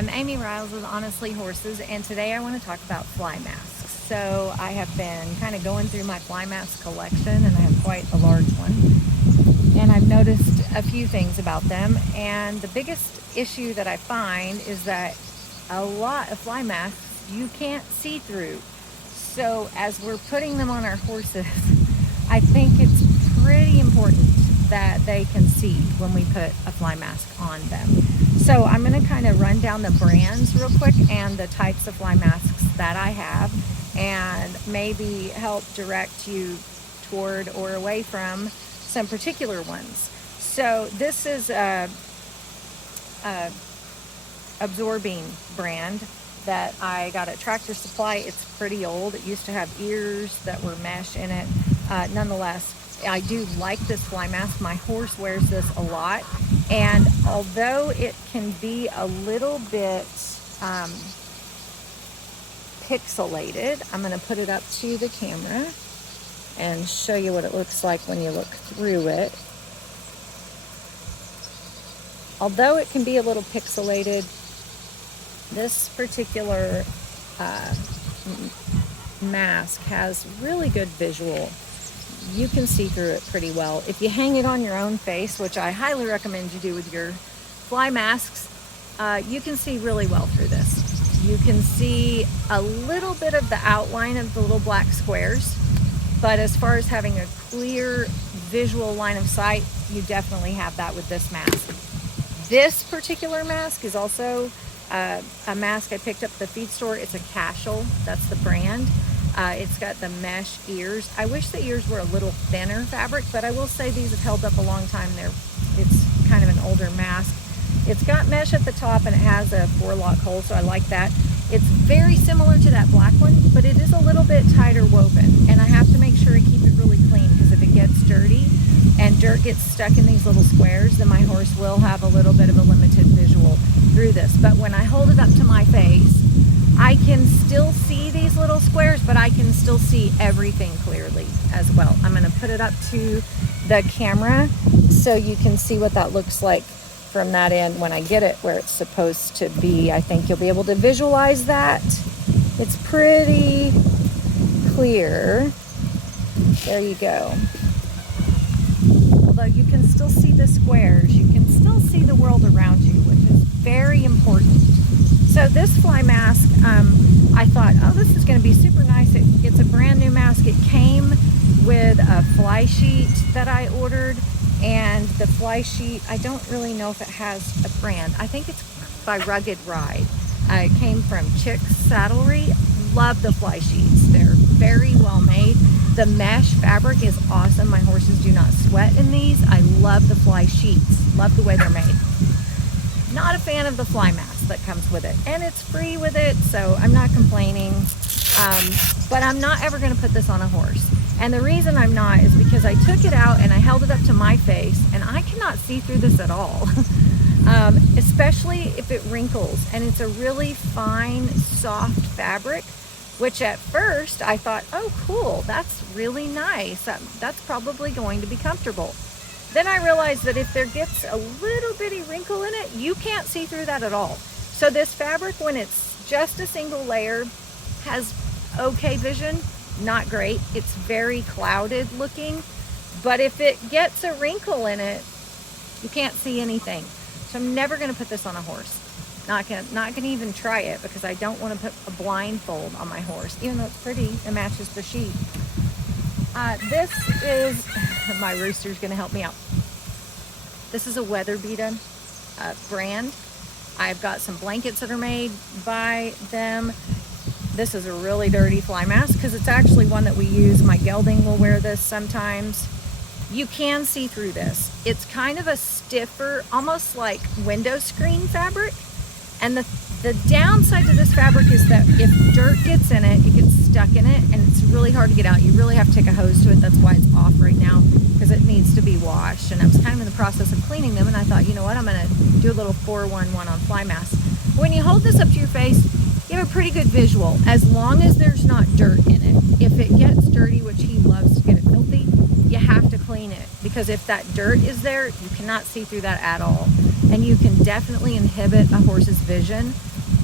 I'm Amy Riles with Honestly Horses, and today I want to talk about fly masks. So I have been kind of going through my fly mask collection, and I have quite a large one. And I've noticed a few things about them, and the biggest issue that I find is that a lot of fly masks you can't see through. So as we're putting them on our horses, I think it's pretty important that they can see when we put a fly mask on them. So I'm going to kind of run down the brands real quick and the types of fly masks that I have, and maybe help direct you toward or away from some particular ones. So this is a Absorbing brand that I got at Tractor Supply. It's pretty old. It used to have ears that were mesh in it. Nonetheless, I do like this fly mask. My horse wears this a lot, and although it can be a little bit pixelated, I'm going to put it up to the camera and show you what it looks like when you look through it. Although it can be a little pixelated, this particular mask has really good visual. You can see through it pretty well. If you hang it on your own face, which I highly recommend you do with your fly masks, you can see really well through this. You can see a little bit of the outline of the little black squares, but as far as having a clear visual line of sight, you definitely have that with this mask. This particular mask is also a mask I picked up at the feed store. It's a Cashel, that's the brand. It's got the mesh ears. I wish the ears were a little thinner fabric, but I will say these have held up a long time. It's kind of an older mask. It's got mesh at the top and it has a 4-lock hole, so I like that. It's very similar to that black one, but it is a little bit tighter woven, and I have to make sure I keep it really clean, because if it gets dirty and dirt gets stuck in these little squares, then my horse will have a little bit of a limited visual through this. But when I hold it up to my face, I can still see these little squares, but I can still see everything clearly as well. I'm going to put it up to the camera so you can see what that looks like from that end when I get it where it's supposed to be. I think you'll be able to visualize that. It's pretty clear. There you go. Although you can still see the squares, you can still see the world around you, which is very important. So this fly mask, I thought, oh, this is going to be super nice. It's a brand new mask. It came with a fly sheet that I ordered, and the fly sheet, I don't really know if it has a brand. I think it's by Rugged Ride. It came from Chick's Saddlery. Love the fly sheets. They're very well made. The mesh fabric is awesome. My horses do not sweat in these. I love the fly sheets. Love the way they're made. Not a fan of the fly mask that comes with it, and it's free with it, so I'm not complaining. But I'm not ever going to put this on a horse, and the reason I'm not is because I took it out and I held it up to my face, and I cannot see through this at all. Especially if it wrinkles, and it's a really fine, soft fabric, which at first I thought, oh cool, that's really nice, that's probably going to be comfortable. Then I realized that if there gets a little bitty wrinkle in it, you can't see through that at all. So this fabric, when it's just a single layer, has okay vision, not great. It's very clouded looking, but if it gets a wrinkle in it, you can't see anything. So I'm never gonna put this on a horse. Not gonna even try it, because I don't wanna put a blindfold on my horse, even though it's pretty, it matches the sheet. This is, my rooster's gonna help me out. This is a Weatherbeeta brand. I've got some blankets that are made by them. This is a really dirty fly mask, because it's actually one that we use. My gelding will wear this sometimes. You can see through this. It's kind of a stiffer, almost like window screen fabric. And the downside to this fabric is that if dirt gets in it, it gets stuck in it, and it's really hard to get out. You really have to take a hose to it. That's why it's off right now, because it needs to be washed. And I was kind of in the process of cleaning them, and I thought, you know what, I'm gonna do a little 4-1-1 on fly mask. When you hold this up to your face, you have a pretty good visual, as long as there's not dirt in it. If it gets dirty, which he loves to get it filthy, you have to clean it, because if that dirt is there, you cannot see through that at all. And you can definitely inhibit a horse's vision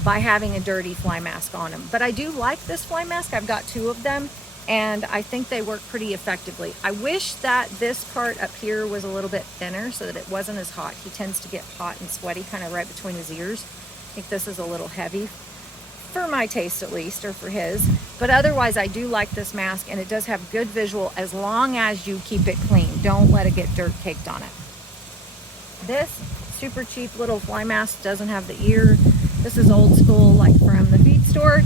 by having a dirty fly mask on them. But I do like this fly mask. I've got 2 of them, and I think they work pretty effectively. I wish that this part up here was a little bit thinner so that it wasn't as hot. He tends to get hot and sweaty kind of right between his ears. I think this is a little heavy, for my taste at least, or for his. But otherwise, I do like this mask, and it does have good visual as long as you keep it clean. Don't let it get dirt caked on it. This super cheap little fly mask doesn't have the ear. This is old school, like from the feed store.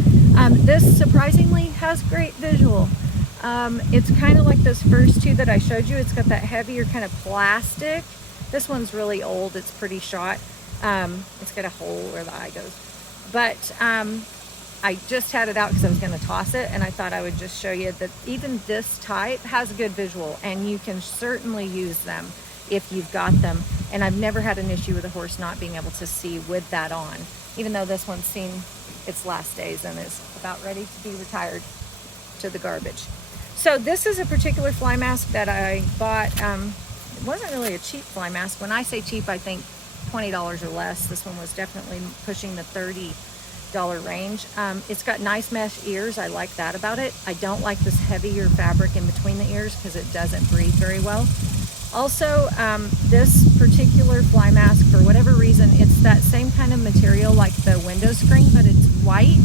This surprisingly has great visual. It's kind of like those first 2 that I showed you. It's got that heavier kind of plastic. This one's really old. It's pretty shot. It's got a hole where the eye goes. But I just had it out because I was going to toss it, and I thought I would just show you that even this type has a good visual, and you can certainly use them if you've got them. And I've never had an issue with a horse not being able to see with that on, even though this one's seen its last days and is about ready to be retired to the garbage. So this is a particular fly mask that I bought. It wasn't really a cheap fly mask. When I say cheap, I think $20 or less. This one was definitely pushing the $30 range. It's got nice mesh ears. I like that about it. I don't like this heavier fabric in between the ears because it doesn't breathe very well. Also, this particular fly mask, for whatever reason, it's that same kind of material like the window screen, but it's white.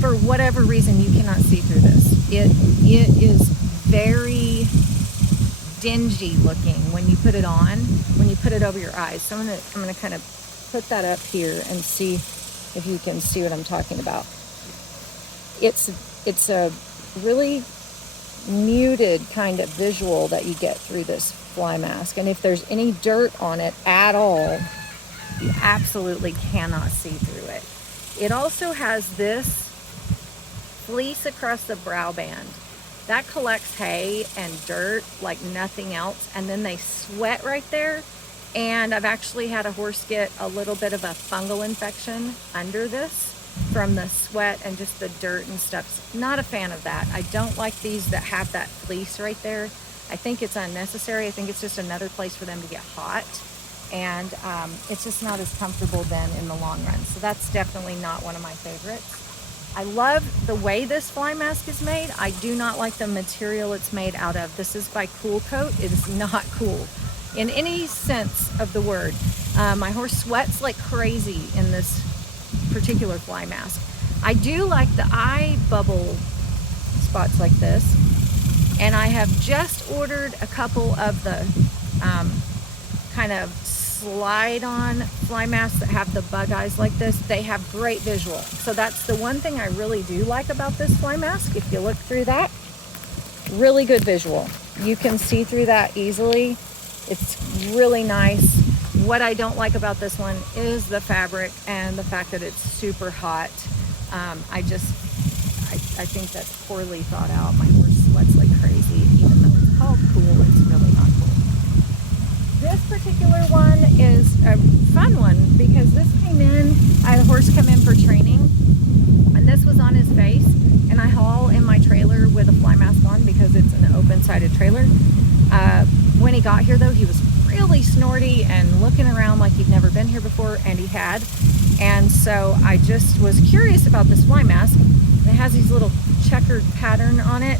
For whatever reason, you cannot see through this. It is very dingy looking when you put it on, when you put it over your eyes. So I'm gonna kind of put that up here and see if you can see what I'm talking about. It's a really muted kind of visual that you get through this fly mask, and if there's any dirt on it at all, you absolutely cannot see through it. It also has this fleece across the brow band that collects hay and dirt like nothing else, and then they sweat right there. And I've actually had a horse get a little bit of a fungal infection under this from the sweat and just the dirt and stuff. Not a fan of that. I don't like these that have that fleece right there. I think it's unnecessary. I think it's just another place for them to get hot, and it's just not as comfortable then in the long run. So that's definitely not one of my favorites. I love the way this fly mask is made. I do not like the material it's made out of. This is by Cool Coat. It is not cool in any sense of the word. My horse sweats like crazy in this particular fly mask. I do like the eye bubble spots like this, and I have just ordered a couple of the kind of slide on fly masks that have the bug eyes like this. They have great visual. So that's the one thing I really do like about this fly mask. If you look through that, really good visual. You can see through that easily. It's really nice. What I don't like about this one is the fabric and the fact that it's super hot. I think that's poorly thought out. My horse sweats like crazy, even though it's called cool, it's really not cool. This particular one is a fun one because this came in, I had a horse come in for training, and this was on his face, and I haul in my trailer with a fly mask on because it's an open-sided trailer. When he got here though, he was really snorty and looking around like he'd never been here before, and he had. And so I just was curious about this fly mask. It has these little checkered pattern on it.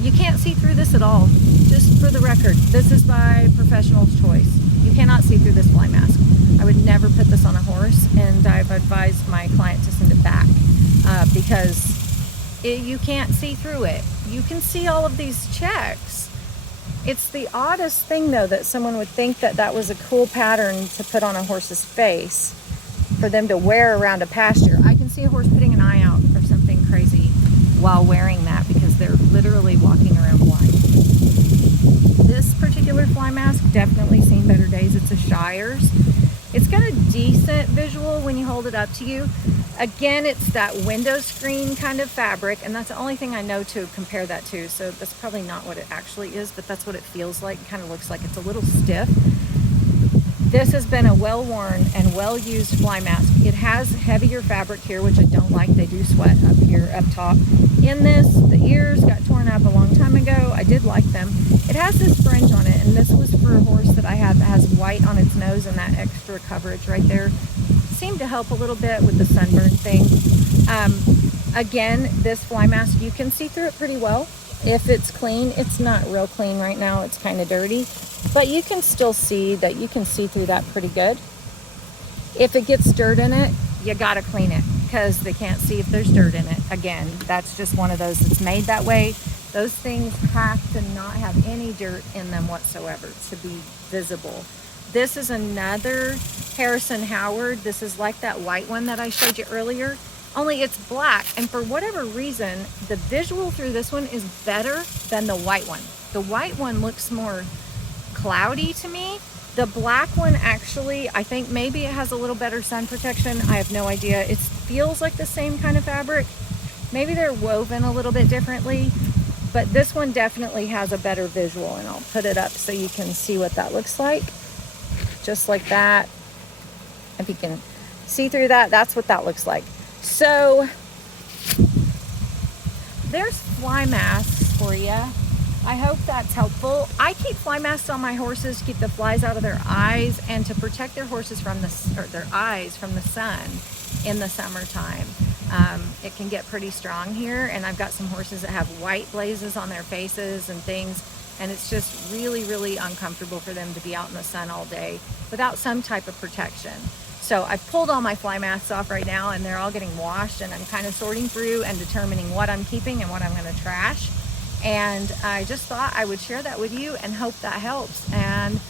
You can't see through this at all. Just for the record, this is by Professional's Choice. You cannot see through this fly mask. I would never put this on a horse, and I've advised my client to send it back because you can't see through it. You can see all of these checks. It's the oddest thing though that someone would think that that was a cool pattern to put on a horse's face for them to wear around a pasture. I can see a horse putting an eye out or something crazy while wearing that because they're literally walking around blind. This particular fly mask definitely seen better days. It's a Shires. It's got a decent visual when you hold it up to you. Again, it's that window screen kind of fabric, and that's the only thing I know to compare that to. So that's probably not what it actually is, but that's what it feels like. It kind of looks like it's a little stiff. This has been a well-worn and well-used fly mask. It has heavier fabric here, which I don't like. They do sweat up here, up top. In this, the ears got torn up a long time ago. I did like them. It has this fringe on it, and this was for a horse that I have that has white on its nose, and that extra coverage right there seemed to help a little bit with the sunburn thing. Again, this fly mask, you can see through it pretty well. If it's clean, it's not real clean right now. It's kind of dirty, but you can still see that you can see through that pretty good. If it gets dirt in it, you got to clean it because they can't see if there's dirt in it. Again, that's just one of those that's made that way. Those things have to not have any dirt in them whatsoever to be visible. This is another Harrison Howard. This is like that white one that I showed you earlier, only it's black, and for whatever reason the visual through this one is better than the white one. The white one looks more cloudy to me. The black one, actually, I think maybe it has a little better sun protection. I have no idea. It feels like the same kind of fabric. Maybe they're woven a little bit differently, but this one definitely has a better visual, and I'll put it up so you can see what that looks like. Just like that. If you can see through that, that's what that looks like. So there's fly masks for you. I hope that's helpful. I keep fly masks on my horses to keep the flies out of their eyes and to protect their horses from their eyes from the sun in the summertime. It can get pretty strong here, and I've got some horses that have white blazes on their faces and things, and it's just really, really uncomfortable for them to be out in the sun all day without some type of protection. So I pulled all my fly masks off right now, and they're all getting washed, and I'm kind of sorting through and determining what I'm keeping and what I'm going to trash. And I just thought I would share that with you and hope that helps. And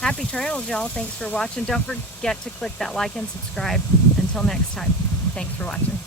happy trails, y'all. Thanks for watching. Don't forget to click that like and subscribe. Until next time, thanks for watching.